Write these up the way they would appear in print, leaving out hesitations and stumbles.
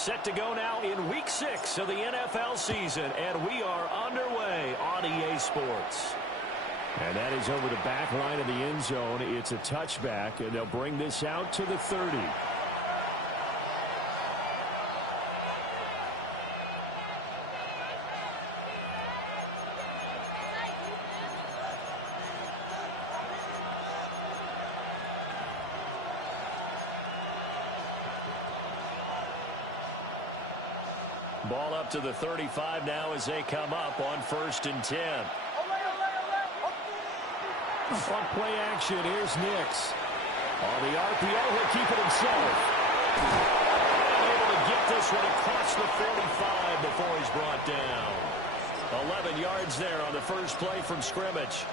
Set to go now in Week 6 of the NFL season, and we are underway on EA Sports. And that is over the back line of the end zone. It's a touchback, and they'll bring this out to the 30. Ball up to the 35 now as they come up on 1st and 10. On play action, here's Nix. On the RPO, he'll keep it himself. Able to get this one across the 45 before he's brought down. 11 yards there on the first play from scrimmage.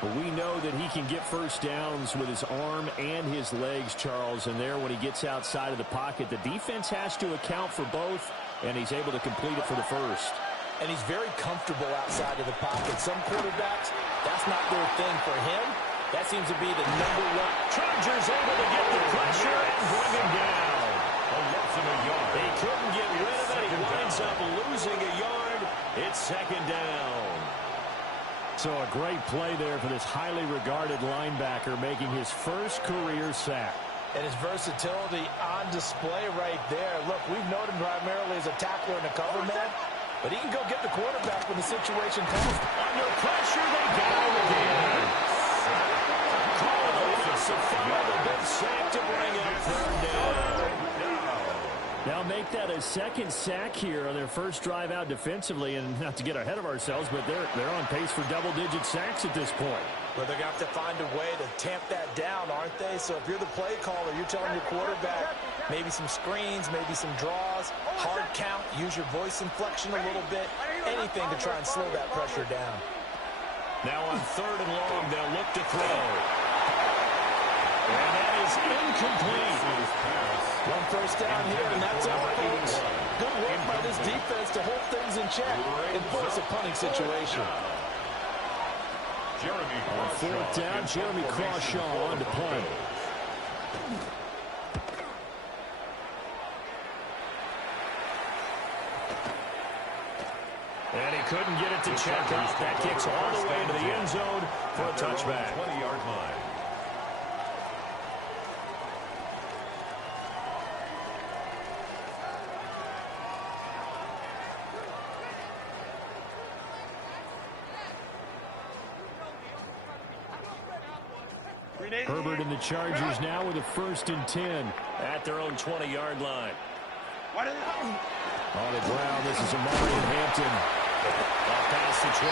But we know that he can get first downs with his arm and his legs, Charles. And there, when he gets outside of the pocket, the defense has to account for both, and he's able to complete it for the first. And he's very comfortable outside of the pocket. Some quarterbacks, that's not their thing. For him, that seems to be the number one. Chargers able to get the pressure and bring him down. He couldn't get rid of it. He winds up losing a yard. It's 2nd down. So a great play there for this highly regarded linebacker, making his first career sack. And his versatility on display right there. Look, we've known him primarily as a tackler and a cover man, but he can go get the quarterback when the situation comes. Under pressure, they got him again. Call it offensive foul, a big sack to bring up 3rd down. Now make that a second sack here on their first drive out defensively, and not to get ahead of ourselves, but they're on pace for double-digit sacks at this point. But they're going to have to find a way to tamp that down, aren't they? So if you're the play caller, you're telling your quarterback maybe some screens, maybe some draws, hard count, use your voice inflection a little bit, anything to try and slow that pressure down. Now on 3rd and long, they'll look to throw. And that is incomplete. One first down here, and that's all, folks. Good work by this defense to hold things in check and force a punting situation. On 4th down, Jeremy Crawshaw on to punt. And he couldn't get it to check out. That kicks all the way into the end zone for a touchback. 20-yard line. Herbert and the Chargers now with a 1st and 10 at their own 20-yard line. On the ground, this is Amari Hampton. Off past the 25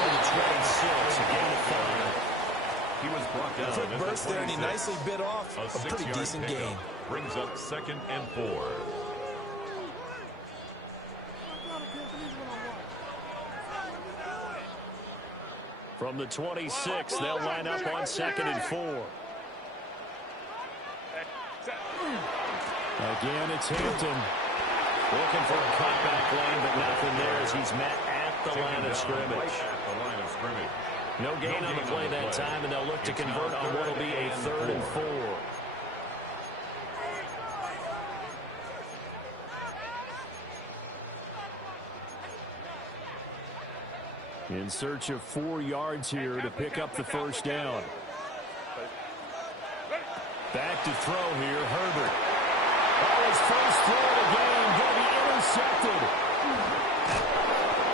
to the 26. A gain of 5. He was brought down. Quick burst there, and he nicely bit off a pretty decent gain. Brings up 2nd and 4. From the 26, they'll line up on 2nd and 4. Again, it's Hampton. Looking for a cutback lane, but nothing there as he's met at the line of scrimmage. No gain on the play that time, and they'll look to convert on what will be a 3rd and 4. In search of 4 yards here to pick up the first down. Back to throw here, Herbert. Oh, his first throw of the game going to be intercepted.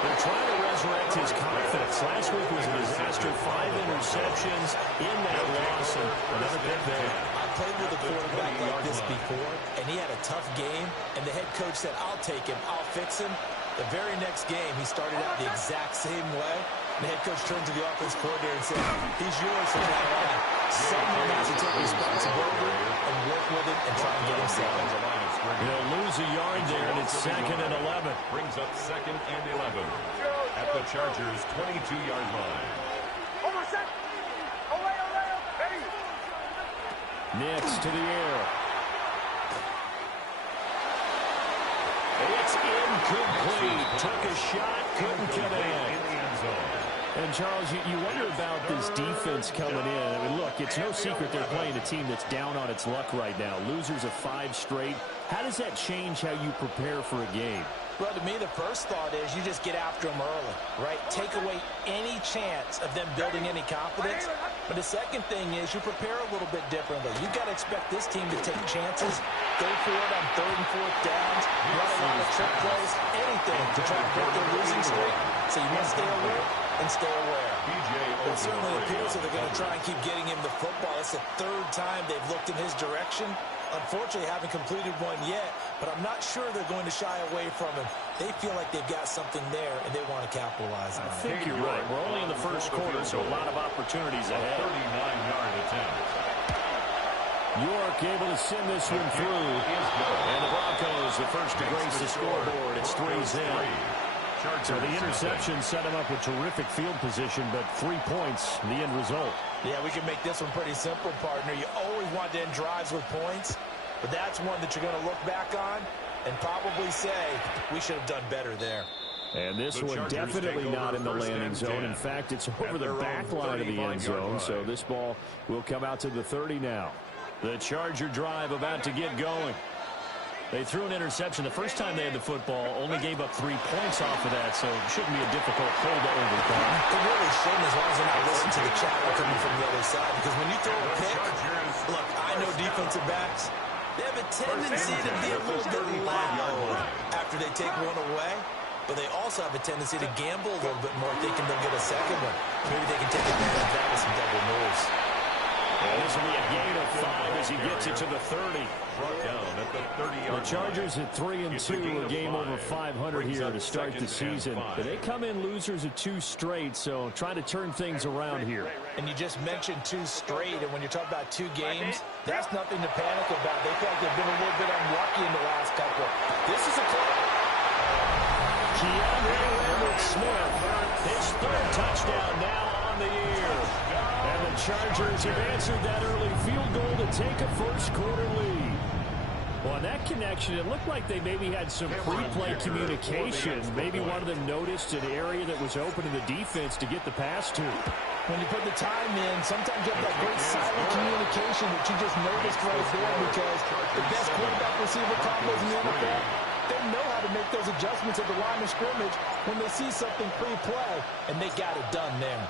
They're trying to resurrect his confidence. Last week was a disaster. 5 interceptions in that loss, and another pick there. I played with a quarterback like this before, and he had a tough game, and the head coach said, I'll take him, I'll fix him. The very next game, he started out the exact same way. The head coach turned to the offense coordinator and said, he's yours from now on. Someone has to take responsibility and work with it and try and get him settled. He'll lose a yard there, and it's 2nd and 11. Brings up 2nd and 11 at the Chargers' 22-yard line. Nix to the air. It's incomplete. Took a shot, couldn't connect. And, Charles, you wonder about this defense coming in. I mean, look, it's no secret they're playing a team that's down on its luck right now. Losers of 5 straight. How does that change how you prepare for a game? Well, to me, the first thought is you just get after them early, right? Take away any chance of them building any confidence. But the second thing is you prepare a little bit differently. You've got to expect this team to take chances, go for it on 3rd and 4th downs, run a lot of trick plays, anything to try to break their losing streak. So you must stay alert and stay aware. It certainly appears that they're going to try and keep getting him the football. It's the 3rd time they've looked in his direction. Unfortunately, haven't completed one yet, but I'm not sure they're going to shy away from him. They feel like they've got something there, and they want to capitalize on it. I think you're right. We're only in the first quarter, so a lot of opportunities ahead. 39-yard attempt. York able to send this one through. And the Broncos, the first to grace the scoreboard. It's 3's in. So the interception set him up with terrific field position, but 3 points, the end result. Yeah, we can make this one pretty simple, partner. You always want to end drives with points, but that's one that you're going to look back on and probably say, we should have done better there. And this one definitely not in the landing zone. In fact, it's over the back line of the end zone, so this ball will come out to the 30 now. The Charger drive about to get going. They threw an interception the first time they had the football, only gave up 3 points off of that, so it shouldn't be a difficult play to overcome. It really shouldn't, as long as they're not listening to the chatter coming from the other side, because when you throw a pick, look, I know defensive backs, they have a tendency to be a little bit loud after they take one away, but they also have a tendency to gamble a little bit more, thinking they'll get a second one. Maybe they can take advantage of that with some double moves. And this will be a gain of 5 as he gets it to the 30. The Chargers at 3-2, a game over 500 here to start the season. But they come in losers of 2 straight, so trying to turn things around here. And you just mentioned 2 straight, and when you're talking about 2 games, that's nothing to panic about. They feel like they've been a little bit unlucky in the last couple. This is a close. Keandre Smith, his 3rd touchdown now on the year. And the Chargers have answered that early field goal to take a first-quarter lead. Well, on that connection, it looked like they maybe had some pre-play communication. Maybe one of them noticed an area that was open to the defense to get the pass to. When you put the time in, sometimes you have that great silent communication that you just noticed right there, because the best quarterback-receiver combos in the NFL, they know how to make those adjustments at the line of scrimmage when they see something pre-play, and they got it done there.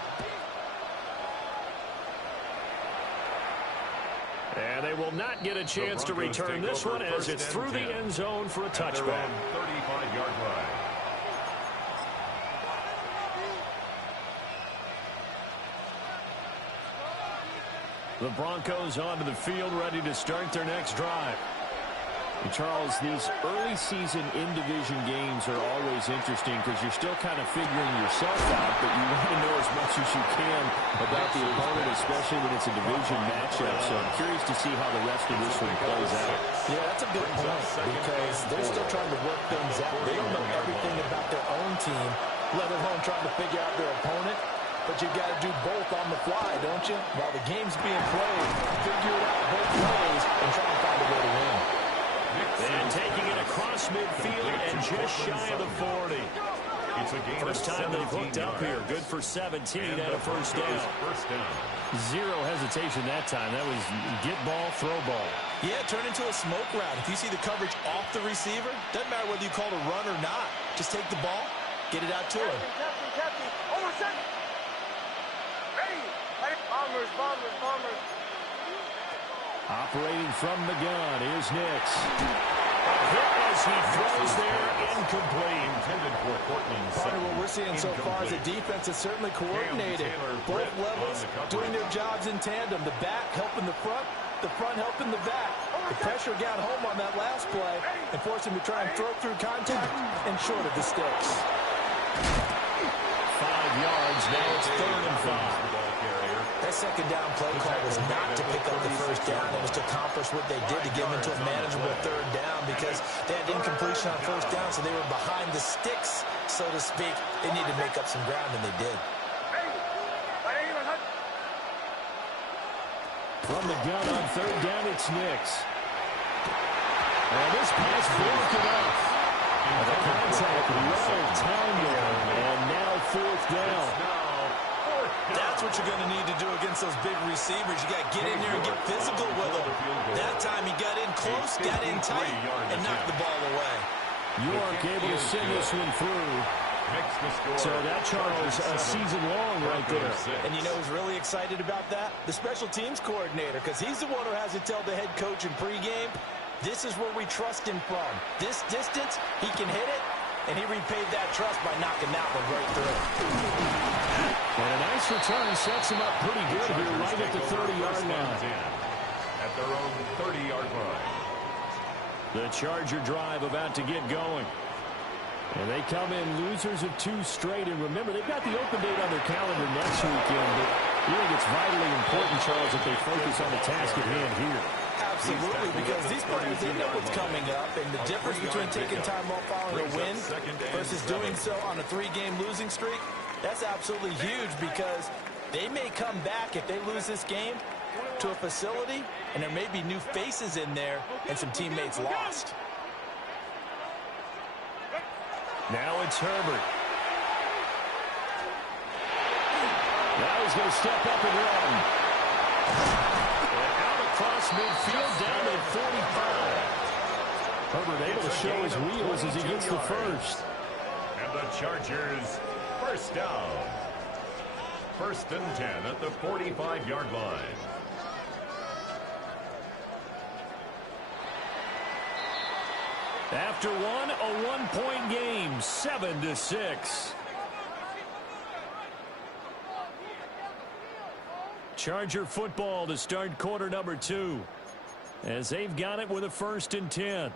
And they will not get a chance to return this one as it's through the end zone for a touchback. 35-yard line. The Broncos onto the field, ready to start their next drive. And Charles, these early season in-division games are always interesting because you're still kind of figuring yourself out, but you want to know as much as you can about the opponent, especially when it's a division matchup. So I'm curious to see how the rest of this one plays out. Yeah, that's a good point, because they're still trying to work things out. They don't know everything about their own team, let alone trying to figure out their opponent. But you've got to do both on the fly, don't you? While the game's being played, figure it out both ways and try to find a way to win. And taking it across midfield and just shy of the 40. It's a gain First time they've hooked up here. Good for 17 and a first down. Zero hesitation that time. That was get ball, throw ball. Yeah, turn into a smoke route. If you see the coverage off the receiver, doesn't matter whether you call it a run or not. Just take the ball, get it out to him. Bombers. Operating from the gun is Nix. As he throws there, incomplete. Intended for Portland. Partner, what we're seeing so far is a defense that's certainly coordinated. Both levels doing their jobs in tandem. The back helping the front helping the back. The pressure got home on that last play and forced him to try and throw through contact and short of the sticks. 5 yards. Now it's 3rd and 5. That second down play call was not to pick up the first down. It was to accomplish what they did to get them into a manageable 3rd down, because they had incompletion on first down, so they were behind the sticks, so to speak. They needed to make up some ground, and they did. From the gun on 3rd down, it's Nix. And this pass broken up. The contact, well timed there, and now 4th down. That's what you're going to need to do against those big receivers. You got to get in there and get physical with them. That time he got in close, got in tight, and knocked the ball away. York able to send this one through. So that, Charles, a season long right there. And you know who's really excited about that? The special teams coordinator, because he's the one who has to tell the head coach in pregame, this is where we trust him from. This distance, he can hit it, and he repaid that trust by knocking that one right through. And a nice return sets him up pretty good here right at the 30-yard line. At their own 30-yard line. The Charger drive about to get going. And they come in losers of 2 straight. And remember, they've got the open date on their calendar next weekend. But I think it's vitally important, Charles, that they focus on the task at hand here. Absolutely, because these players, they know what's coming up. And the difference between taking time off following a win versus doing so on a 3-game losing streak, that's absolutely huge, because they may come back if they lose this game to a facility, and there may be new faces in there and some teammates lost. Now it's Herbert. Now he's going to step up and run. And out across midfield down at 45. Herbert able to show his wheels as he gets the first. And the Chargers, first down. 1st and 10 at the 45-yard line. After one, a 1-point game, 7-6. Charger football to start quarter number 2, as they've got it with a 1st and 10.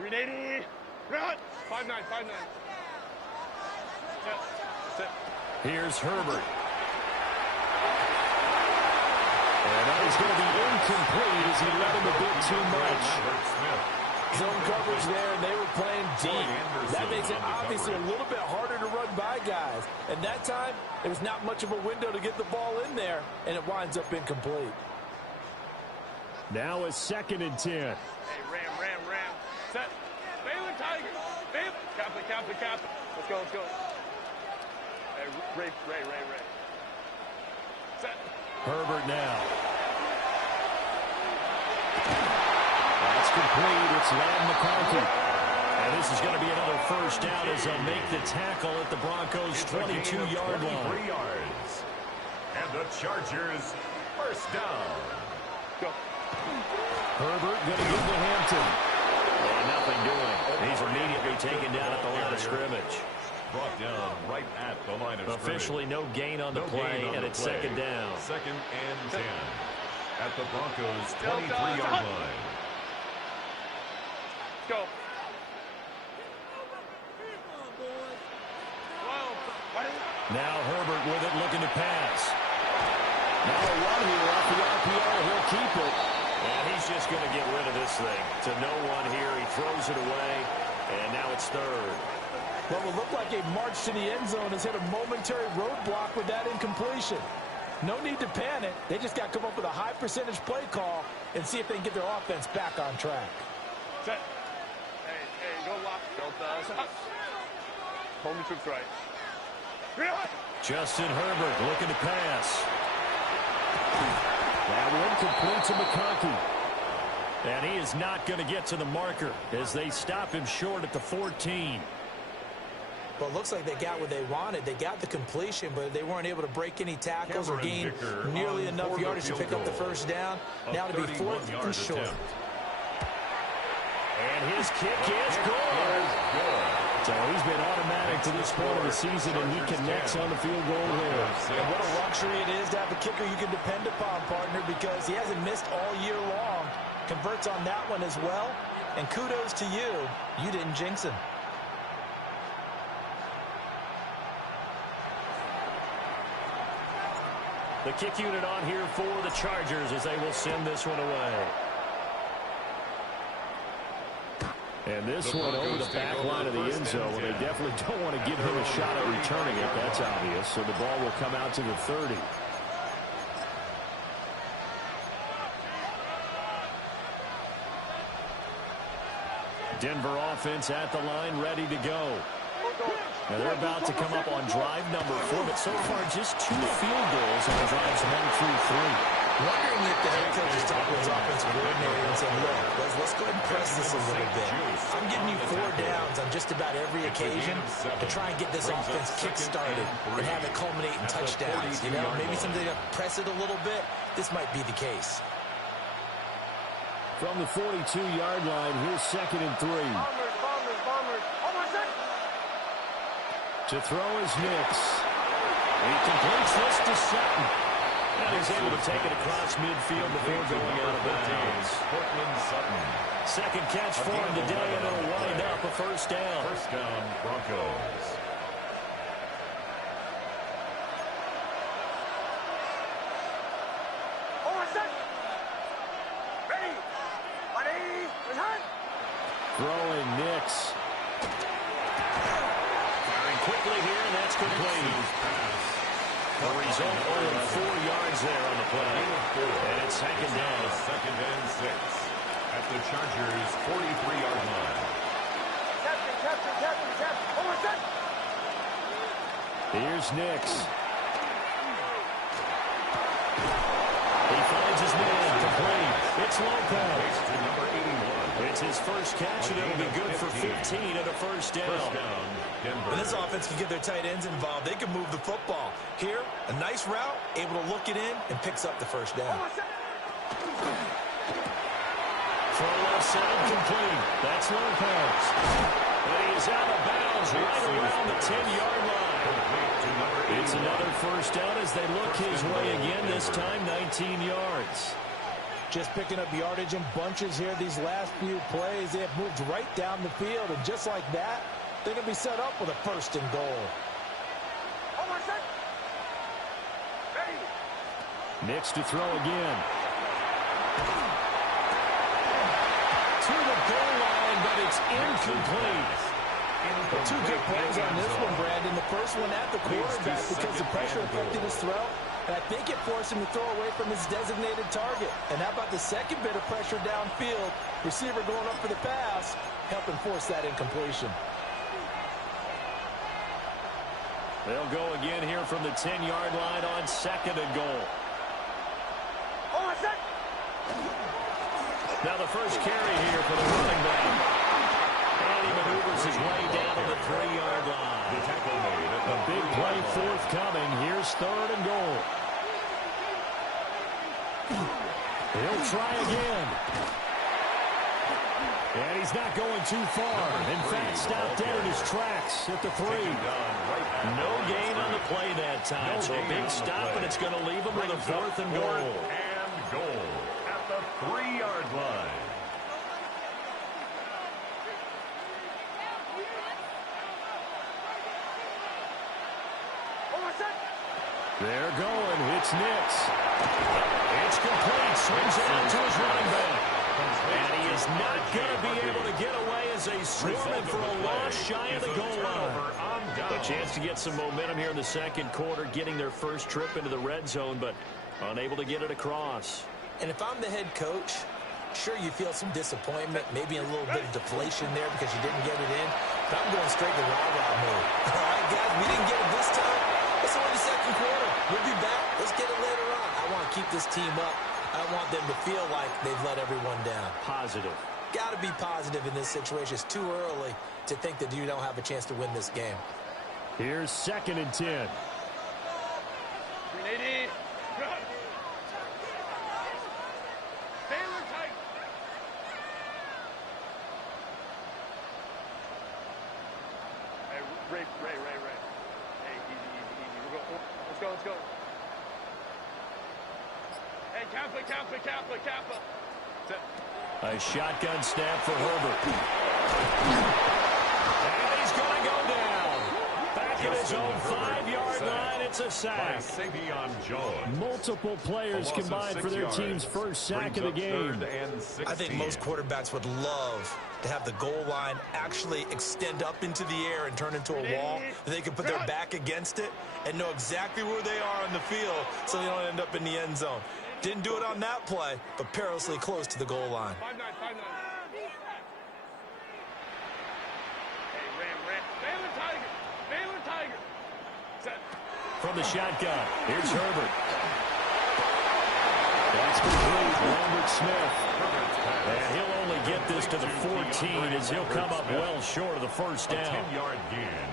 Ready, run! 5-9, 5-9. Sit. Here's Herbert. And that is going to be incomplete as he let him a bit too much. Zone coverage there, and they were playing deep. That makes it obviously a little bit harder to run by guys. And that time, there was not much of a window to get the ball in there, and it winds up incomplete. Now a 2nd and 10. Hey, ram. Set. Baylor Tiger. Baylor. Captain. Let's go. Hey, Ray. Set. Herbert now. That's complete. It's Lamb McConkey. And this is going to be another first down as they'll make the tackle at the Broncos' 22-yard line. 23 yards. And the Chargers, first down. Go. Herbert going to give to Hampton. And nothing doing. He's immediately taken down at the line of scrimmage. Brought down right at the line of Officially no gain on the play, and it's 2nd down. 2nd and 10 at the Broncos' 23-yard line. Go. Now Herbert with it, looking to pass. Now a run here off the RPO. He'll keep it. And he's just going to get rid of this thing. To no one here. He throws it away. And now it's 3rd. What will look like a march to the end zone has hit a momentary roadblock with that incompletion. No need to panic. They just got to come up with a high percentage play call and see if they can get their offense back on track. Set. Hey, go lock. Stop. Hold the troops right. Justin Herbert looking to pass. That one complete to McConkey. And he is not going to get to the marker as they stop him short at the 14. Well, it looks like they got what they wanted. They got the completion, but they weren't able to break any tackles or gain nearly enough yardage to pick up the first down. Now to be 4th and short. And his kick is good. So he's been automatic to this point of the season, and he connects on the field goal here. And what a luxury it is to have a kicker you can depend upon, partner, because he hasn't missed all year long. Converts on that one as well. And kudos to you. You didn't jinx him. The kick unit on here for the Chargers as they will send this one away. And this one over the back line of the end zone. They definitely don't want to give him a shot at returning it. That's obvious. So the ball will come out to the 30. Denver offense at the line, ready to go. Now they're about to come up on drive number 4, but so far just 2 field goals on drives 1 through 3. Wondering if the head coach is talking to his offensive coordinator and saying, look, let's go ahead and press this a little bit. I'm giving you 4 downs on just about every occasion to try and get this offense kick-started and have it culminate in touchdowns. You know, maybe something to press it a little bit. This might be the case. From the 42-yard line, here's 2nd and 3. To throw is Nix. He completes this to Sutton. And he's able to take it across midfield before going out of bounds. Second catch for him today, and it'll wind up a first down. First down, Broncos. Throwing Nix. Firing quickly here, and that's complete. The result, only 4 yards there on the play. And it's 2nd down. 2nd and 6 at the Chargers' 43-yard line. Here's Nix. He finds his man complete. It's Lopez. To number 81. It's his first catch, and it'll be good for 15 and a first down. First down, Denver. When this offense can get their tight ends involved, they can move the football. Here, a nice route, able to look it in, and picks up the first down. Throw left side complete. That's Lopez. And he is out of bounds right around the 10-yard line. It's another first down as they look his way again, this time 19 yards. Just picking up yardage in bunches here these last few plays. They have moved right down the field, and just like that, they're going to be set up with a 1st and goal. Nix to throw again. To the goal line, but it's incomplete. 2 good plays on this one, Brandon. The first one at the quarterback because the pressure affected his throw. And I think it forced him to throw away from his designated target. And how about the second bit of pressure downfield? Receiver going up for the pass, helping force that incompletion. They'll go again here from the 10-yard line on 2nd and goal. Now the first carry here for the running back. And he maneuvers his way down to the 3-yard line. The tackle made at A big play forthcoming. Here's 3rd and goal. He'll try again. And he's not going too far. In fact, stopped dead in his tracks at the 3. No gain on the play that time. So a big stop, and it's going to leave him with a 4th and goal. And goal at the 3-yard line. They're going. It's Nix. It's complete. Swings it out to his running back. And he is not going to be able to get away as they swarm him for a loss shy of the goal line. A chance to get some momentum here in the 2nd quarter, getting their first trip into the red zone, but unable to get it across. And if I'm the head coach, sure you feel some disappointment, maybe a little bit of deflation there because you didn't get it in. But I'm going straight to rah-rah mode. All right, guys, we didn't get it this time. It's only the 2nd quarter. We'll be back. Let's get it later on. I want to keep this team up. I don't want them to feel like they've let everyone down. Positive. Got to be positive in this situation. It's too early to think that you don't have a chance to win this game. Here's 2nd and 10. 380. Taylor tight. Hey, Ray. Hey, easy. Let's go. Hey, Kappa. A shotgun snap for Herbert. And he's going to go down. Back at his own 5-yard line, it's a sack. Multiple players combined for their team's first sack of the game. I think most quarterbacks would love to have the goal line actually extend up into the air and turn into a wall, and they can put their back against it and know exactly where they are on the field so they don't end up in the end zone. Didn't do it on that play, but perilously close to the goal line. 5-9. from the shotgun. Here's Herbert. That's complete. Lambert Smith. And he'll only get this to the 14 as he'll come up well short of the first down. A 10-yard gain.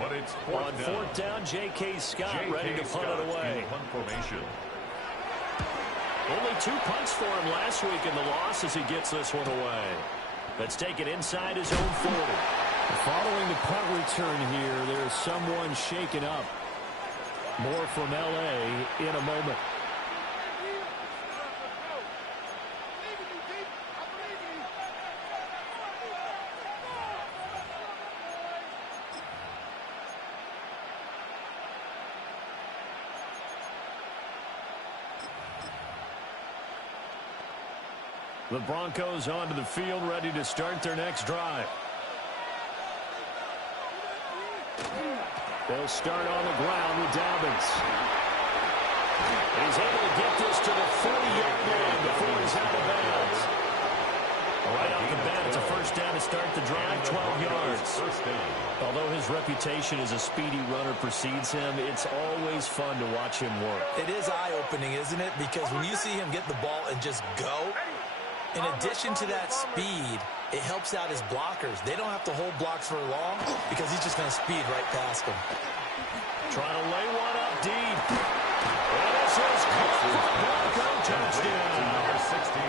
But it's on fourth down, J.K. Scott ready to punt it away. Punt formation. Only 2 punts for him last week in the loss as he gets this one away. Let's take it inside his own 40. Following the punt return here, there is someone shaken up. More from L.A. in a moment. The Broncos onto the field, ready to start their next drive. They'll start on the ground with Dobbins. He's able to get this to the 40-yard line before he's out of bounds. Right off the bat, it's a first down to start the drive, 12 yards. Although his reputation as a speedy runner precedes him, it's always fun to watch him work. It is eye-opening, isn't it? Because when you see him get the ball and just go, in addition to that speed, it helps out his blockers. They don't have to hold blocks for long because he's just going to speed right past them. Trying to lay one up deep. This is Bronco touchdown. Number 16.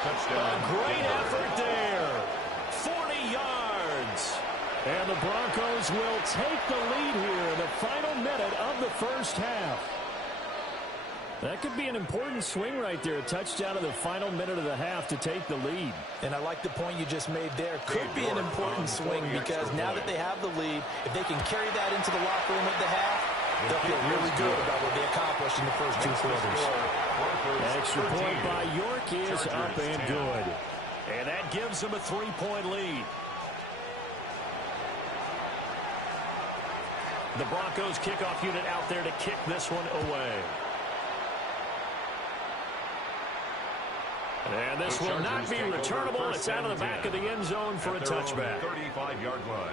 Touchdown. A great effort there. 40 yards. And the Broncos will take the lead here in the final minute of the first half. That could be an important swing right there. A touchdown in the final minute of the half to take the lead. And I like the point you just made there. Could be an important swing because now that they have the lead, if they can carry that into the locker room at the half, they'll feel really good about what they accomplished in the first 2 quarters. Extra point by York is up and good. And that gives them a 3-point lead. The Broncos kickoff unit out there to kick this one away. And this will not be returnable. It's out of the back of the end zone for a touchback. 35-yard line.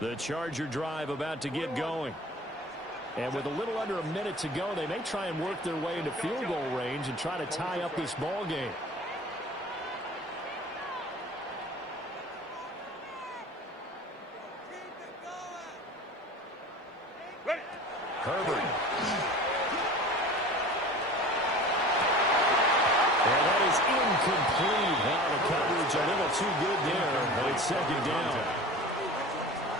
The Charger drive about to get going. And with a little under a minute to go, they may try and work their way into field goal range and try to tie up this ball game. Herbert. And that is incomplete. Now the coverage a little too good there, but it's second down.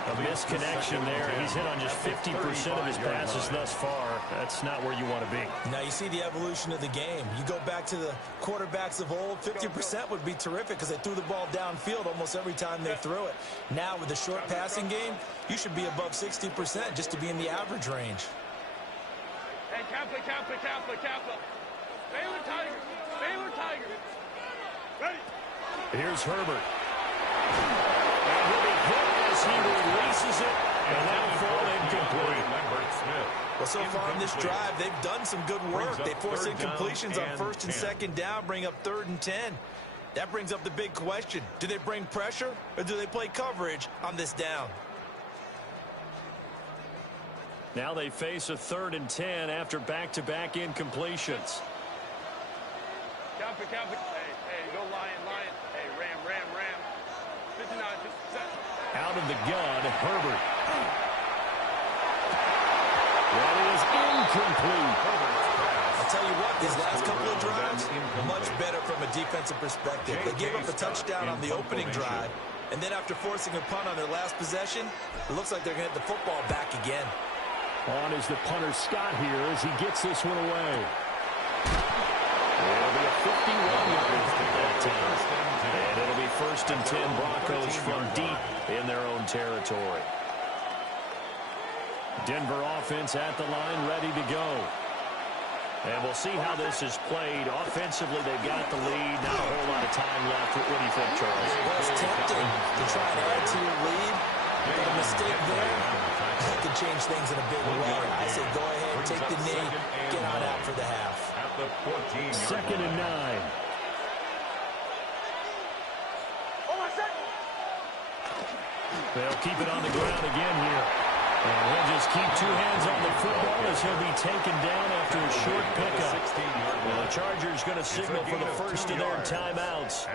A misconnection there. He's hit on just 50% of his passes thus far. That's not where you want to be. Now you see the evolution of the game. You go back to the quarterbacks of old, 50% would be terrific because they threw the ball downfield almost every time they threw it. Now with the short passing game, you should be above 60% just to be in the average range. Hey, Kappa. Baylor Tiger. Ready. Here's Herbert. And he'll be hit as he releases it, and that'll fall incomplete. Well, so far on this drive, they've done some good work. They force incompletions on first and second down, bring up 3rd and 10. That brings up the big question. Do they bring pressure, or do they play coverage on this down? Now they face a 3rd and 10 after back-to-back incompletions. Kappa. Hey, go Lion. Hey, Ram. 59, 57. Out of the gun, Herbert. That is incomplete. I'll tell you what, these last couple of drives, much better from a defensive perspective. They gave up a touchdown on the opening drive, and then after forcing a punt on their last possession, it looks like they're going to get the football back again. On is the punter Scott here as he gets this one away. It'll be a 51-yard that time. And it'll be 1st and 10 Broncos from deep in their own territory. Denver offense at the line, ready to go. And we'll see how this is played. Offensively, they've got the lead. Not a whole lot of time left. What do you think, Charles? Well, it's tempting to try and add to your lead, but a mistake there can change things in a big way. I say go ahead, take the knee, get on out for the half. At the 14-yard 2nd and 9. They'll keep it on the ground again here. And he'll just keep two hands on the football as he'll be taken down after a short pickup. Well, the Chargers going to signal for the first of their timeouts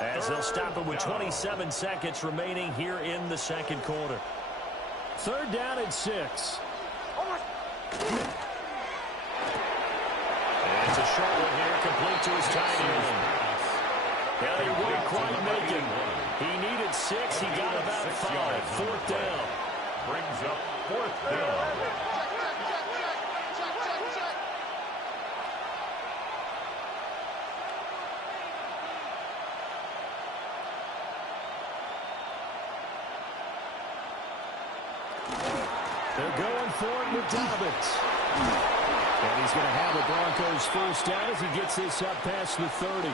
as they'll stop it with 27 seconds remaining here in the second quarter. Third down and 6. And it's a short one here, complete to his tight end. Well, he wouldn't quite make it. He needed 6. He got about 5. Fourth down. Brings up fourth down. They're going for it with Dobbins. And he's going to have the Broncos first down as he gets this up past the 30.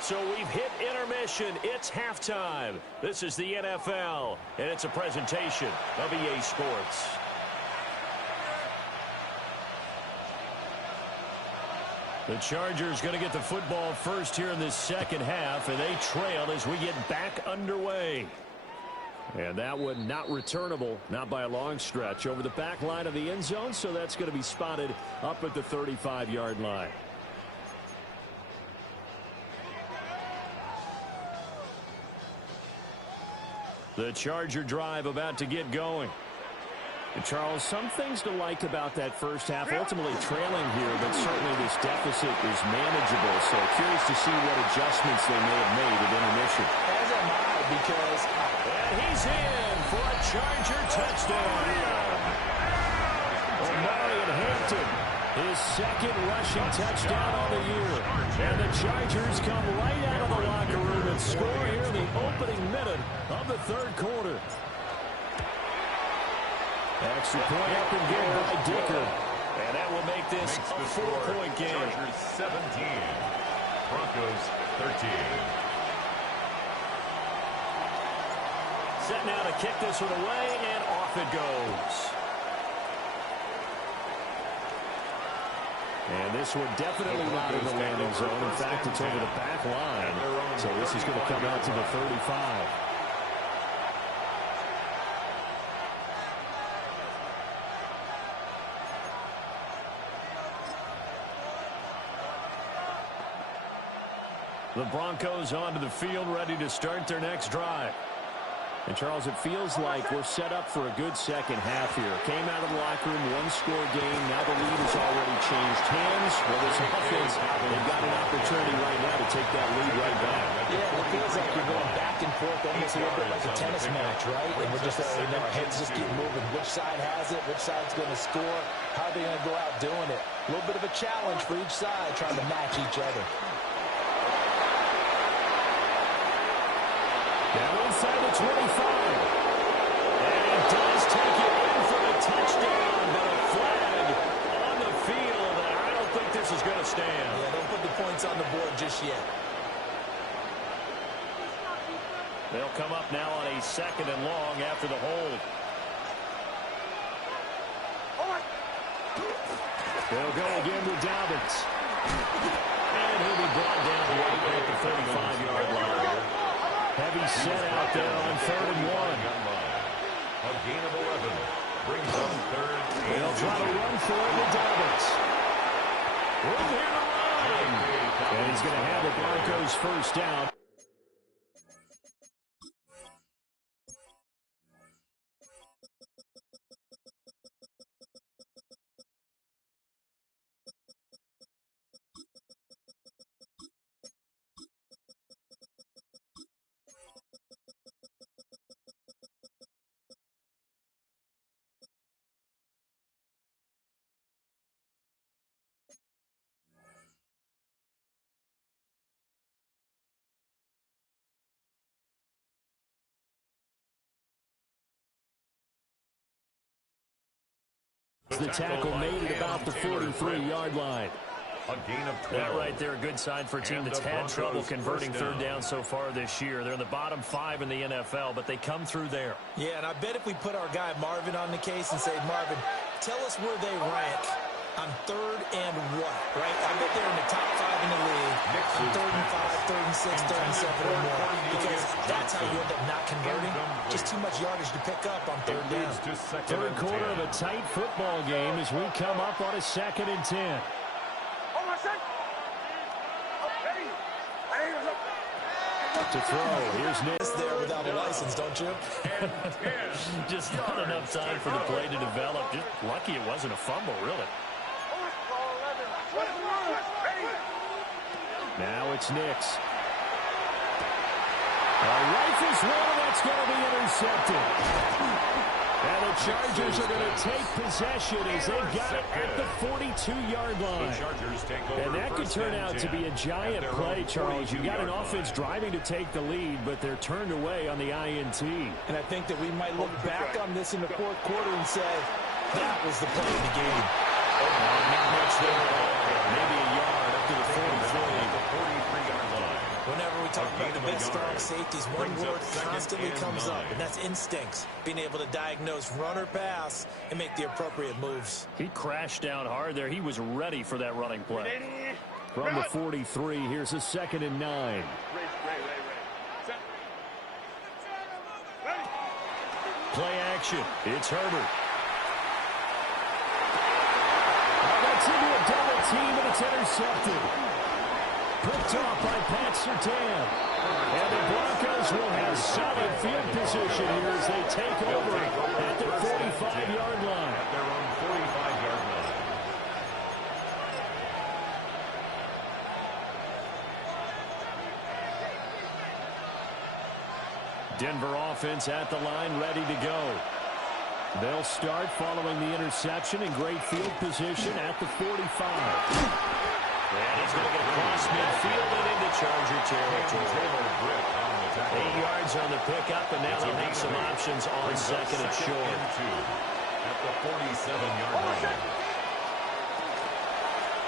So we've hit intermission. It's halftime. This is the NFL, and it's a presentation of EA Sports. The Chargers going to get the football first here in this second half, and they trail as we get back underway. And that one not returnable, not by a long stretch, over the back line of the end zone, so that's going to be spotted up at the 35-yard line. The Charger drive about to get going. And Charles, some things to like about that first half. Ultimately trailing here, but certainly this deficit is manageable. So curious to see what adjustments they may have made at intermission. As am I, because... And he's in for a Charger touchdown. Omarion Hampton, his second rushing touchdown on the year. And the Chargers come right out of the locker room and score here in the opening minute of the third quarter. Extra point up and good by Dicker. And that will make this a 4-point game. Chargers 17, Broncos 13. Set now to kick this one away, and off it goes. And this one definitely not in the landing zone. In fact, it's over the back line. So this is going to come out to the 35. The Broncos onto the field, ready to start their next drive. And, Charles, it feels like we're set up for a good second half here. Came out of the locker room, one-score game. Now the lead has already changed hands. Well, this offense, they've got an opportunity right now to take that lead right back. Yeah, it feels like you're going back and forth, almost a little bit like a tennis match, right? And we're just, our heads just keep moving. Which side has it? Which side's going to score? How are they going to go out doing it? A little bit of a challenge for each side, trying to match each other. Down inside the 25. And he does take it in for a touchdown, but a flag on the field, and I don't think this is going to stand. Yeah, don't put the points on the board just yet. They'll come up now on a second and long after the hold. They'll go again with Dobbins. And he'll be brought down right at the 35-yard line. Heavy set out there on 3rd and 1. A gain of 11 brings up third. They'll try to run for it with Dobbins. Room here to run. And he's going to have the Broncos first down. The tackle made at about the 43-yard line. A gain of 12. That right there, a good sign for a team that's had trouble converting third down so far this year. They're in the bottom 5 in the NFL, but they come through there. Yeah, and I bet if we put our guy Marvin on the case and say, Marvin, tell us where they rank on 3rd and what, right? I bet they're in the top 5 in the league on 3rd and 5, 3rd and 6, 3rd and 7 or more, because that's how you end up not converting. Just too much yardage to pick up on 3rd down. Third quarter of a tight football game as we come up on a 2nd and 10. To throw, here's Nick. There without a license, don't you? Just not enough time for the play to develop. Just lucky it wasn't a fumble, really. Now it's Nix. Rifles one, that's going to be intercepted. And the Chargers are going to take possession as they've got it at the 42-yard line. And that could turn out to be a giant play, Charles. You've got an offense driving to take the lead, but they're turned away on the INT. And I think that we might look back on this in the 4th quarter and say, that was the play of the game. Not much there at all. Maybe a yard up to the 43-yard line. Whenever we talk about the big, strong safeties, one word constantly comes up, and that's instincts. Being able to diagnose run or pass and make the appropriate moves. He crashed down hard there. He was ready for that running play. From the 43, here's a 2nd and 9. Play action. It's Herbert. That's into a double team, and it's intercepted. Picked off by Pat Surtain. And the Broncos will have solid field position here as they take over at the 45-yard line. At their own 45-yard line. Denver offense at the line, ready to go. They'll start following the interception in great field position at the 45. And he's going to get across midfield and into Charger territory. 8 yards on the pickup, and now they'll have some options on 2nd and short. At the 47-yard line.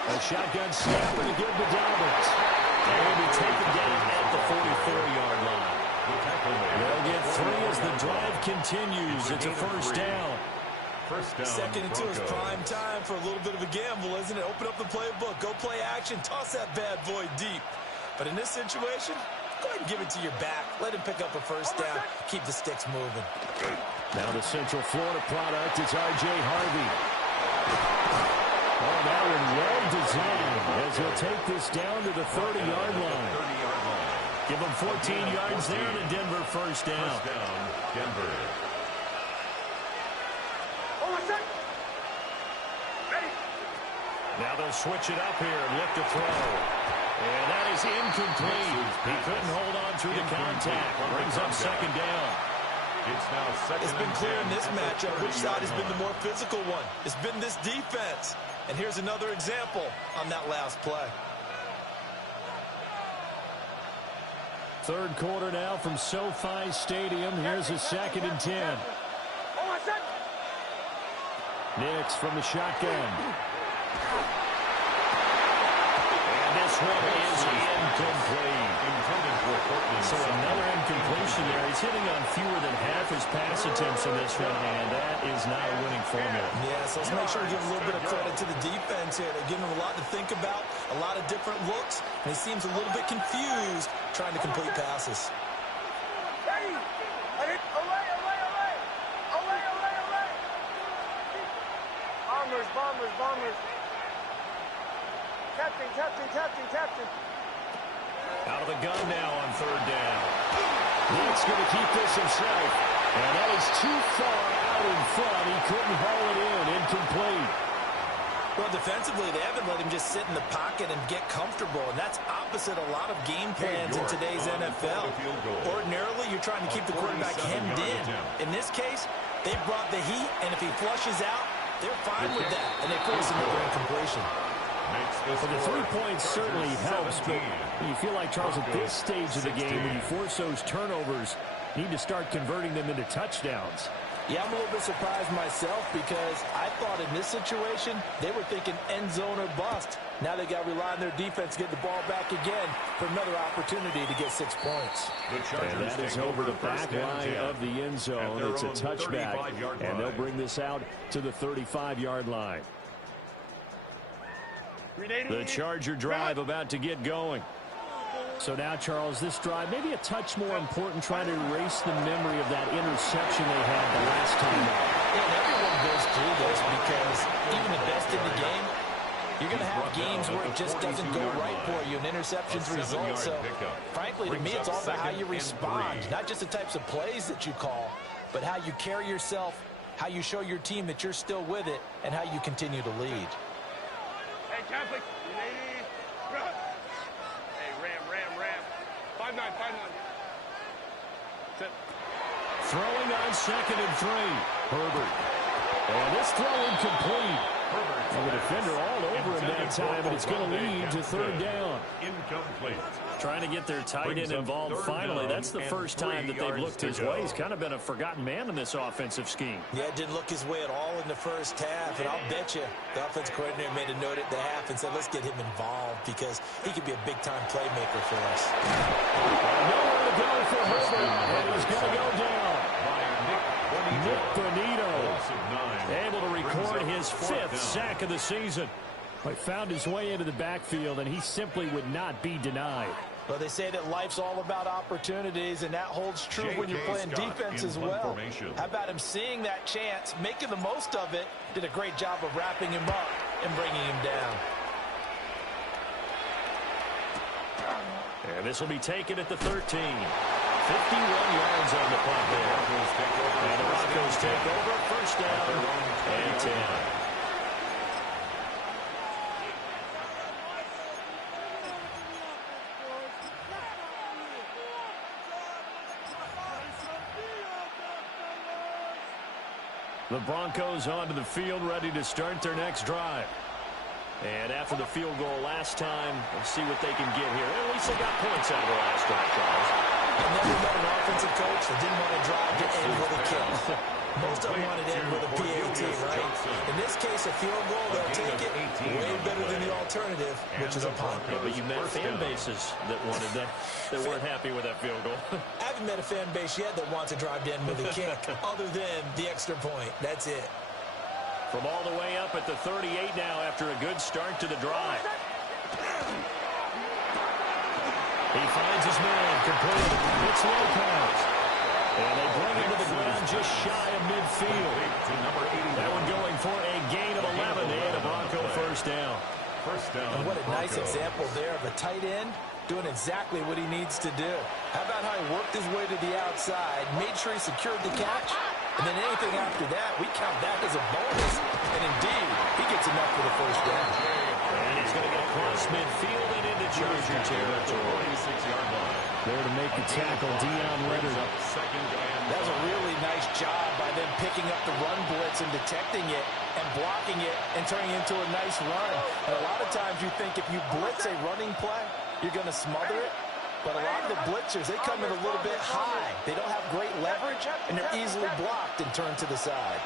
A shotgun snap and a give to Dobbins. And he'll be taken down at the 44-yard line. They'll get 3 as the drive continues. It's a first down. 2nd and 2 is prime time for a little bit of a gamble, isn't it? Open up the playbook, go play action, toss that bad boy deep. But in this situation, go ahead and give it to your back. Let him pick up a first down. Keep the sticks moving. Now the Central Florida product is R.J. Harvey. Oh, that one well designed as he'll take this down to the 30-yard line. Give him 14 yards there and a Denver first down. First down, Denver. Now they'll switch it up here and look to throw. And that is incomplete. He couldn't hold on through the contact. Brings up 2nd down. It's been clear in this matchup which side has been the more physical one. It's been this defense. And here's another example on that last play. 3rd quarter now from SoFi Stadium. Here's a 2nd and 10. Nix from the shotgun. And this one is incomplete. So another incompletion there. He's hitting on fewer than half his pass attempts in this one, and that is not a winning formula. Yes, let's make sure we give a little bit of credit to the defense here. They're giving him a lot to think about, a lot of different looks, and he seems a little bit confused trying to complete passes. Bombers. Captain. Out of the gun now on 3rd down. Nick's going to keep this himself. And that is too far out in front. He couldn't haul it in. Incomplete. Well, defensively, they haven't let him just sit in the pocket and get comfortable, and that's opposite a lot of game plans in today's NFL. Ordinarily, you're trying to keep the quarterback hemmed in. In this case, they brought the heat, and if he flushes out, they're fine with that, and they force another incompletion. Well, the 3 points certainly helps, but you feel like, Charles, at this stage of the game, when you force those turnovers, you need to start converting them into touchdowns. Yeah, I'm a little bit surprised myself because I thought in this situation they were thinking end zone or bust. Now they got to rely on their defense, get the ball back again for another opportunity to get 6 points. And that is over the back line of the end zone. It's a touchback, and they'll bring this out to the 35-yard line. The Charger drive about to get going. So now, Charles, this drive, maybe a touch more important, trying to erase the memory of that interception they had the last time out. Yeah, and everyone goes through this because even the best in the game, you're going to have games where it just doesn't go right for you, and interceptions result. So, frankly, to me, it's all about how you respond, not just the types of plays that you call, but how you carry yourself, how you show your team that you're still with it, and how you continue to lead. Hey, Catholic, lady, run. Hey, ram. 5-9. Sit. Throwing on 2nd and 3. Herbert. And this throw incomplete. And the defender all over him that time, and it's going to lead to 3rd down. Incomplete. Trying to get their tight end involved finally. That's the first time that they've looked his way. He's kind of been a forgotten man in this offensive scheme. Yeah, it didn't look his way at all in the first half, and I'll bet you the offensive coordinator made a note at the half and said, let's get him involved because he could be a big-time playmaker for us. Nowhere to go for Herbert, and he's going to go down. Nick Bonito able to record his 5th sack of the season. He found his way into the backfield, and he simply would not be denied. Well, they say that life's all about opportunities, and that holds true when you're playing defense as well. How about him seeing that chance, making the most of it, did a great job of wrapping him up and bringing him down. And this will be taken at the 13. 51 yards on the punt there. And the Broncos take over, 1st down and 10. The Broncos onto the field, ready to start their next drive. And after the field goal last time, let's see what they can get here. At least they got points out of the last drive, Charles. I've never met an offensive coach that didn't want to drive to end with a kick. Most of them wanted to end with a PAT, right? In this case, a field goal, they'll take it way better than the alternative, which is a punt. Yeah, but you met fan bases that wanted that weren't happy with that field goal. I haven't met a fan base yet that wants to drive to end with a kick, other than the extra point. That's it. From all the way up at the 38 now after a good start to the drive. He finds his man, complete. It's Lopez. And they bring him to the ground just shy of midfield. That one going for a gain of 11 and a Bronco 1st down. And what a nice example there of a tight end doing exactly what he needs to do. How about how he worked his way to the outside, made sure he secured the catch, and then anything after that, we count that as a bonus. And indeed, he gets enough for the 1st down. And he's going to get across midfield and into Charger territory. 46-yard line. There to make the tackle, Deion Leonard. That was a really nice job by them picking up the run blitz and detecting it and blocking it and turning it into a nice run. And a lot of times you think if you blitz a running play, you're going to smother it. But a lot of the blitzers, they come in a little bit high. They don't have great leverage, and they're easily blocked and turned to the side.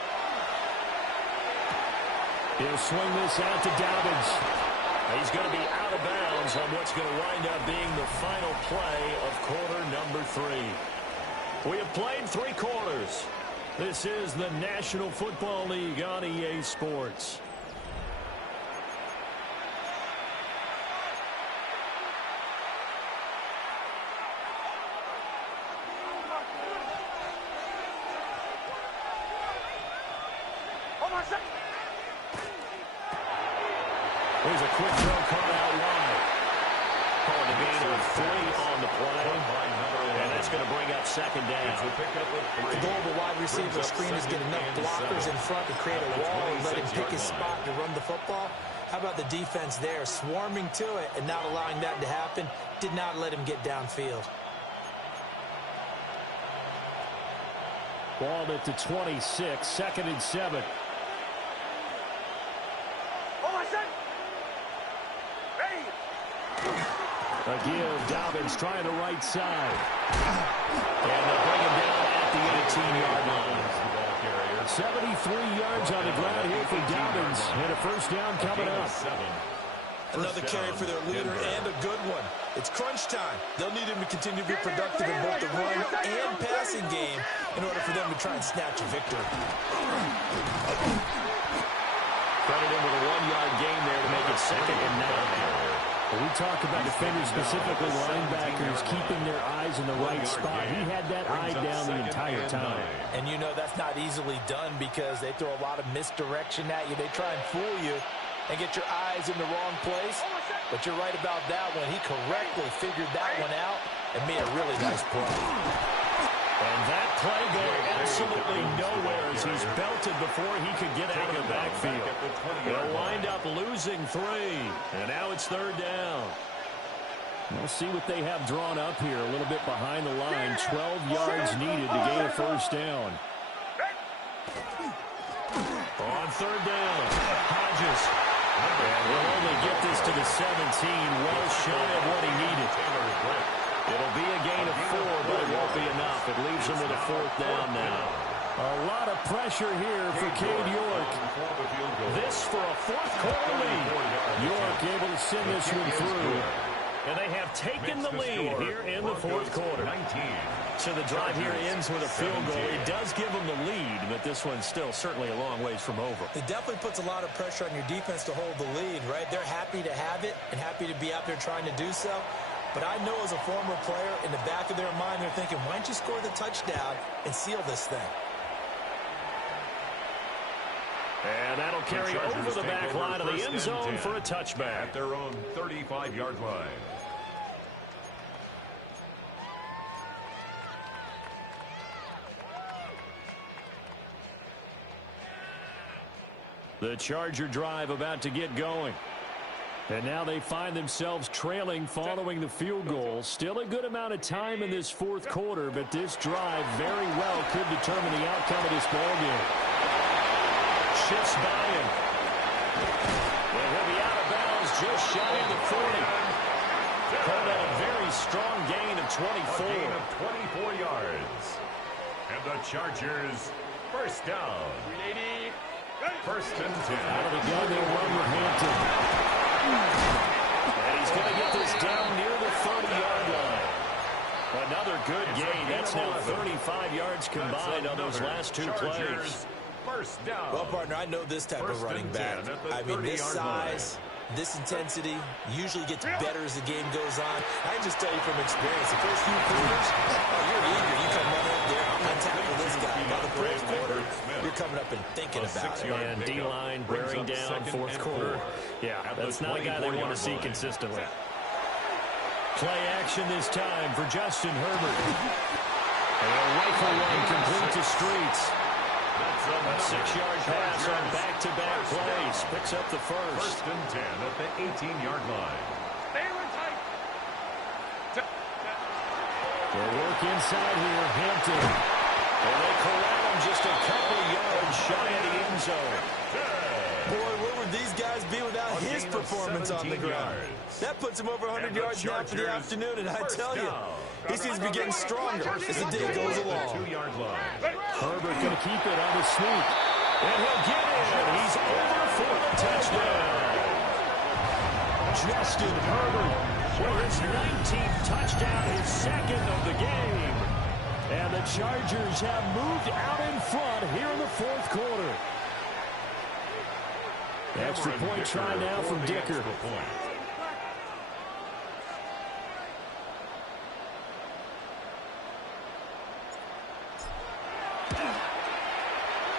He'll swing this out to Dobbins. He's going to be out of bounds on what's going to wind up being the final play of quarter number 3. We have played 3 quarters. This is the National Football League on EA Sports. Here's a quick throw caught out wide. Calling a gain of 3 on the play. And that's going to bring up 2nd down. The goal of a wide receiver screen is get enough blockers in front to create a wall and let him pick his spot to run the football. How about the defense there, swarming to it and not allowing that to happen? Did not let him get downfield. Ball at the 26, 2nd and 7. A give, Dobbins trying the right side. And they'll bring him down at the 18-yard line. 73 yards on the ground here for Dobbins. And a 1st down coming up. Another carry for their leader and a good one. It's crunch time. They'll need him to continue to be productive in both the run and passing game in order for them to try and snatch a victory. Credit him with a 1-yard gain there to make it 2nd and 9. When we talk about defenders, specifically linebackers, keeping their eyes in the right spot, he had that eye down the entire time. And you know that's not easily done because they throw a lot of misdirection at you. They try and fool you and get your eyes in the wrong place. But you're right about that one. He correctly figured that one out and made a really nice play. And that play going absolutely nowhere as he's belted before he could get out of the backfield. They'll wind up losing 3, and now it's 3rd down. We'll see what they have drawn up here a little bit behind the line. 12 yards needed to gain a 1st down. On 3rd down, Hodges. And he'll only get this to the 17, well shy of what he needed. It'll be a gain of 4, but it won't be enough. It leaves him with a 4th down now. A lot of pressure here for Cade York. This for a 4th quarter lead. York able to send this one through. And they have taken the lead here in the 4th quarter. So the drive here ends with a field goal. It does give them the lead, but this one's still certainly a long ways from over. It definitely puts a lot of pressure on your defense to hold the lead, right? They're happy to have it and happy to be out there trying to do so. But I know as a former player, in the back of their mind, they're thinking, why don't you score the touchdown and seal this thing? And that'll carry over the back line of the end zone for a touchback. At their own 35-yard line. The Charger drive about to get going. And now they find themselves trailing following the field goal. Still a good amount of time in this 4th quarter, but this drive very well could determine the outcome of this ballgame. Shifts by him. Well, he'll be out of bounds just shy of the 40. Called out a very strong gain of 24. A gain of 24 yards. And the Chargers, 1st down. 1st and 10. Out of the gun, they'll run with Hampton. And he's going to get this down near the 30-yard line. Another good gain. That's now 35 yards combined on those last 2 plays. 1st down. Well, partner, I know this type of running back. I mean, this size, this intensity usually gets better as the game goes on. I can just tell you from experience, the first few quarters, you're eager. You come run up there and tackle this guy. By the 4th quarter, you're coming up and thinking about it. And D-line wearing down 4th quarter. Yeah, that's not a guy they want to see consistently. Play action this time for Justin Herbert. And a rifle one complete to Streets. A 6-yard pass on back-to-back plays. Picks up the 1st. 1st and 10 at the 18-yard line. They'll work inside here. Hampton. And they corral him just a couple yards shy of the end zone. Boy, where would these guys be without his performance on the ground? That puts him over 100 yards now for the afternoon, and I tell you, he seems to be getting stronger as the day goes along. 2-yard line. Herbert going to keep it on the sneak. And he'll get in. He's over for the touchdown. Justin Herbert with his 19th touchdown, his 2nd of the game. And the Chargers have moved out in front here in the 4th quarter. Extra point try now from Dicker.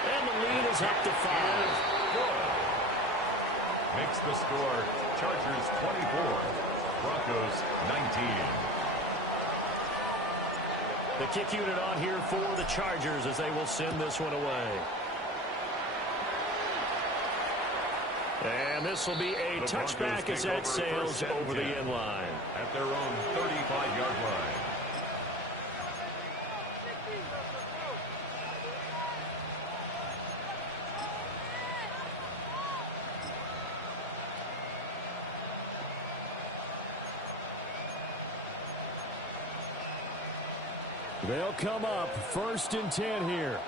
And the lead is up to 5. Makes the score Chargers 24, Broncos 19. The kick unit on here for the Chargers as they will send this one away. And this will be a touchback as that sails over the end line. At their own 35-yard line. They'll come up 1st and 10 here.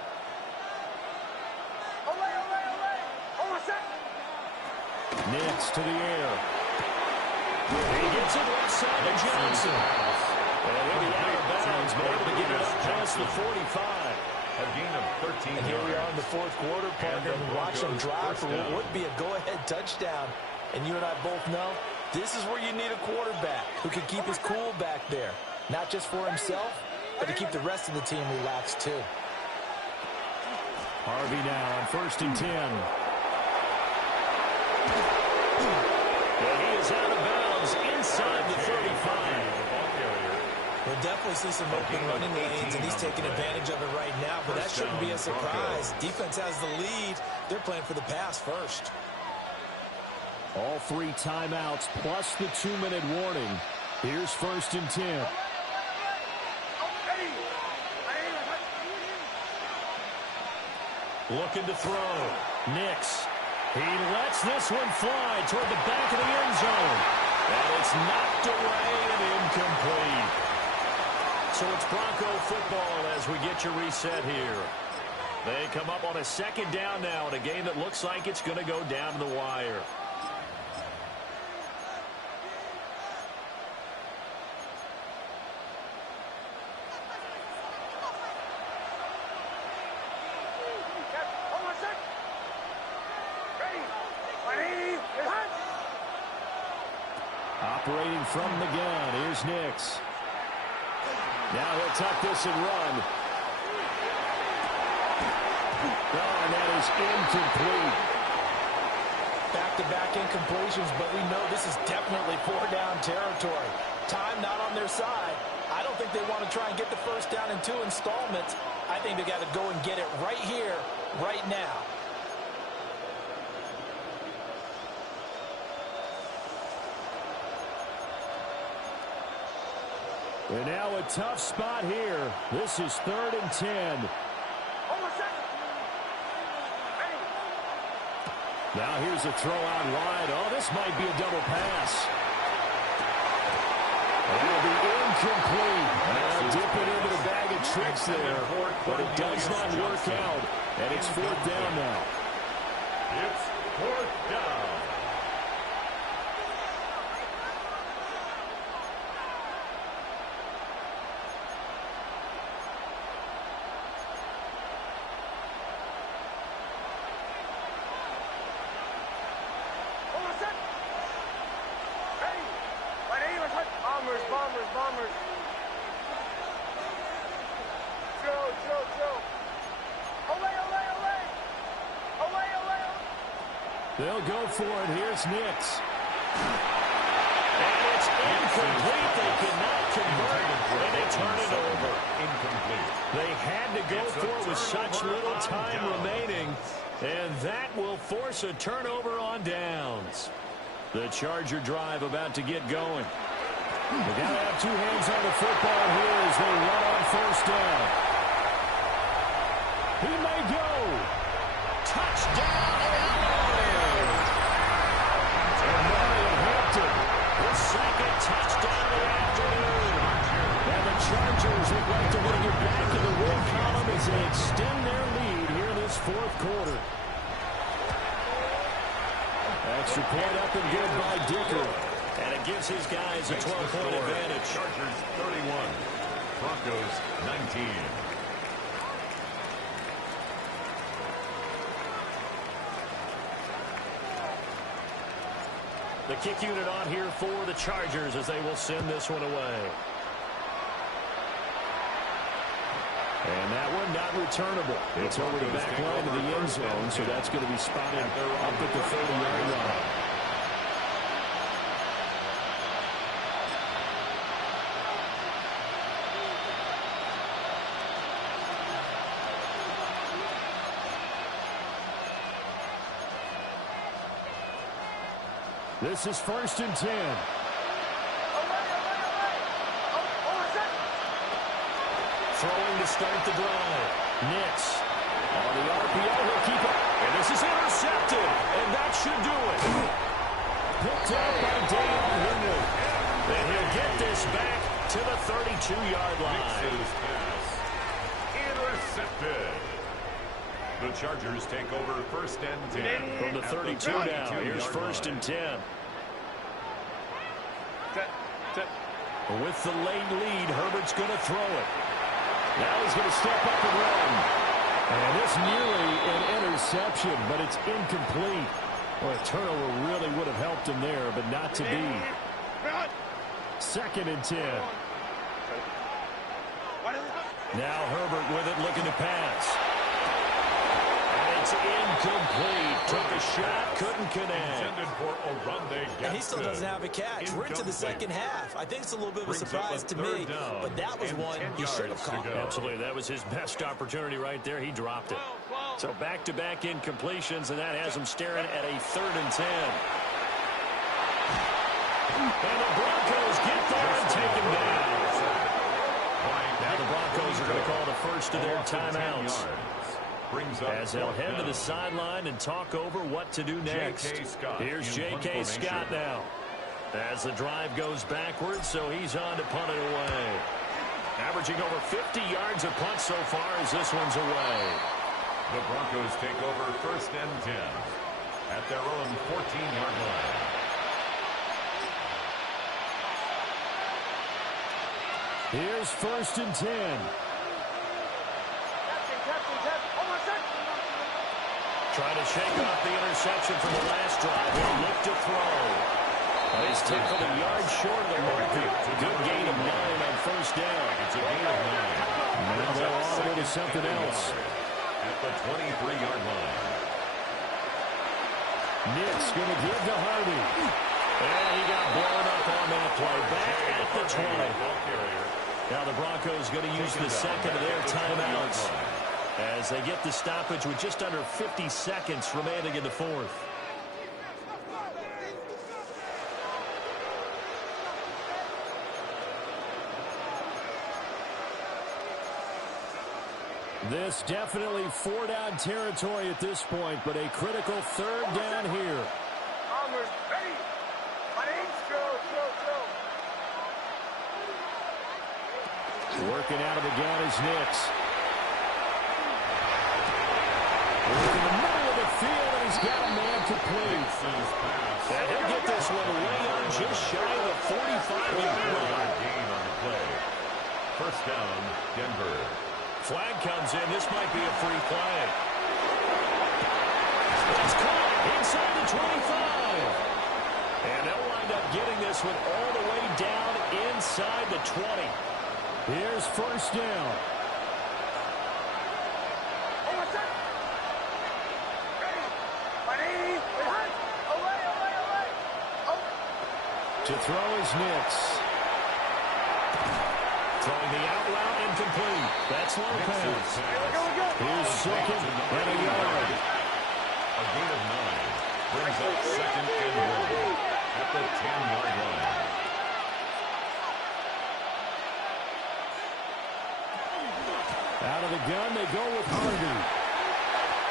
Nix to the air. He gets it left side to Johnson. And he'll be out of bounds, but able to get it up past the 45. A gain of 13 And here we are in the 4th quarter, partner, and watch them drive for what would be a go-ahead touchdown. And you and I both know This is where you need a quarterback who can keep his cool back there. Not just for himself, but to keep the rest of the team relaxed too. Harvey now on 1st and 10. And he is out of bounds inside the 35. We'll definitely see some open running lanes, and he's taking advantage of it right now, but that shouldn't be a surprise. Defense has the lead. They're playing for the pass first. All 3 timeouts plus the 2-minute warning. Here's 1st and 10. Looking to throw. Nix. He lets this one fly toward the back of the end zone. And it's knocked away and incomplete. So it's Bronco football as we get your reset here. They come up on a 2nd down now in a game that looks like it's going to go down to the wire. Operating from the gun, here's Nix. Now he'll tuck this and run. Oh, and that is incomplete. Back-to-back incompletions, but we know this is definitely 4-down territory. Time not on their side. I don't think they want to try and get the 1st down in 2 installments. I think they got to go and get it right here, right now. And now a tough spot here. This is 3rd and 10. Now here's a throw out wide. Oh, this might be a double pass. That'll be incomplete. Dipping into the bag of tricks there, but it does not work out. And it's 4th down now. It's 4th down. Bombers. Joe. Ole. They'll go for it. Here's Nix. And it's incomplete. They cannot convert it, and they turn it over. Incomplete. They had to go for it with such little time remaining, and that will force a turnover on downs. The Charger drive about to get going. They got to have 2 hands on the football here as they run on 1st down. He may go. Touchdown, Illinois! And Mario Hampton, his 2nd touchdown of the afternoon. And the Chargers would like to want to get back in the win column as they extend their lead here in this 4th quarter. Extra point up and good by Dicker. And it gives his guys a 12-point advantage. Chargers 31, Broncos 19. The kick unit on here for the Chargers as they will send this one away. And that one not returnable. It's over the back line of the end zone, so that's going to be spotted up at the 30-yard line. This is 1st and 10. Throwing to start the drive. Nix on the RPO. He'll keep it. And this is intercepted. And that should do it. Picked up by Deion Henry. And he'll get this back to the 32-yard line. Intercepted. The Chargers take over 1st and 10. From the 32 now. Here's 1st and 10. With the late lead, Herbert's going to throw it. Now he's going to step up and run. And it's nearly an interception, but it's incomplete. Well, a turnover really would have helped him there, but not to be. 2nd and 10. Now Herbert with it, looking to pass. And it's incomplete. Took a shot, couldn't connect. And he still doesn't have a catch. We're into the second half. I think it's a little bit of a surprise to me, but that was one he should have caught. Absolutely, that was his best opportunity right there. He dropped it. So back-to-back incompletions, and that has him staring at a 3rd and 10. And the Broncos get there and take him down. Now the Broncos are going to call the first of their timeouts, as they'll head to the sideline and talk over what to do next. Here's J.K. Scott now, as the drive goes backwards, so he's on to punt it away. Averaging over 50 yards a punt so far as this one's away. The Broncos take over 1st and 10 at their own 14-yard line. Here's 1st and 10. Trying to shake off the interception from the last drive. He'll look to throw. He's tackled a yard short of the marker. Good gain of 9 on 1st down. It's a gain of 9. Now they're on to something else. At the 23-yard line. Nick's going to give to Hardy. And he got blown up on that play. Back at the 20. Now the Broncos going to use the 2nd of their timeouts, as they get the stoppage with just under 50 seconds remaining in the 4th. This definitely 4-down territory at this point, but a critical 3rd down here. Working out of the gun is Nix. In the middle of the field, and he's got a man complete. And he'll get this one way on just shy of the 45-yard line. Gain on the play. 1st down, Denver. Flag comes in. This might be a free play. It's caught inside the 25. And they'll wind up getting this one all the way down inside the 20. Here's 1st down. To throw is Nix. Throwing the out route incomplete. That's Lopez. Here's 2nd and a yard. A gain of 9. Brings up 2nd and 1 at the 10-yard line. Out of the gun, they go with Hardy.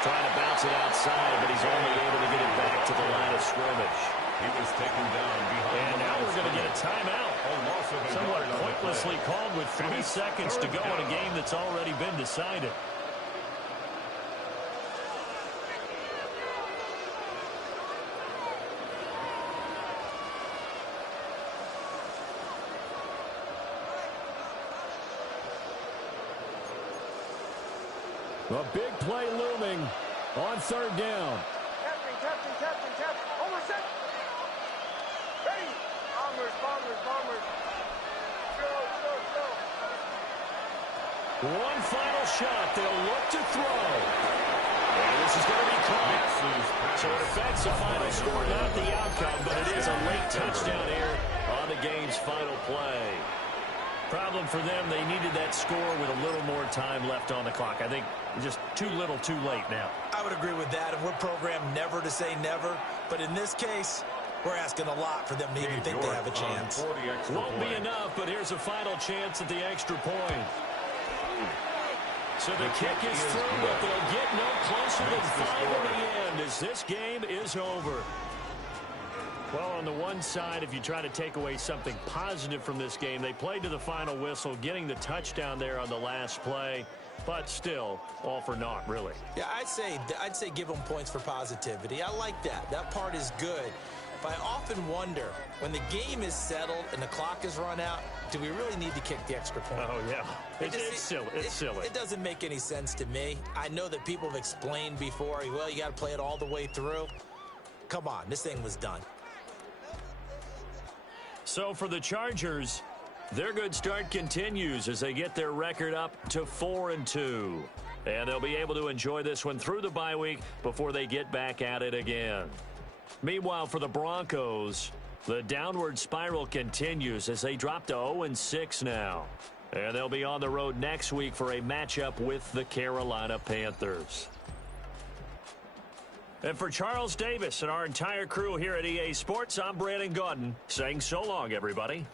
Trying to bounce it outside, but he's only able to get it back to the line of scrimmage. He was taken down behind. And now we're going to get a timeout. Somewhat pointlessly called with 3 seconds to go in a game that's already been decided. A big play looming on 3rd down. Captain. Almost set. Ready. Bombers. Go. One final shot. They'll look to throw. And this is going to be caught. So it affects the final score, not the outcome, but it is a late touchdown here on the game's final play. Problem for them, they needed that score with a little more time left on the clock. I think just too little too late now. I would agree with that, and we're programmed never to say never. But in this case, we're asking a lot for them to even think they have a chance. Won't be enough, but here's a final chance at the extra point. So the kick is through, but they'll get no closer than 5 in the end as this game is over. Well, on the one side, if you try to take away something positive from this game, they played to the final whistle, getting the touchdown there on the last play, but still, all for naught, really. Yeah, I'd say give them points for positivity. I like that. That part is good. But I often wonder, when the game is settled and the clock is run out, do we really need to kick the extra point? Oh, yeah. It's silly. It's silly. It doesn't make any sense to me. I know that people have explained before, well, you got to play it all the way through. Come on, this thing was done. So for the Chargers, their good start continues as they get their record up to 4-2. And they'll be able to enjoy this one through the bye week before they get back at it again. Meanwhile, for the Broncos, the downward spiral continues as they drop to 0-6 now. And they'll be on the road next week for a matchup with the Carolina Panthers. And for Charles Davis and our entire crew here at EA Sports, I'm Brandon Gaudin saying so long, everybody.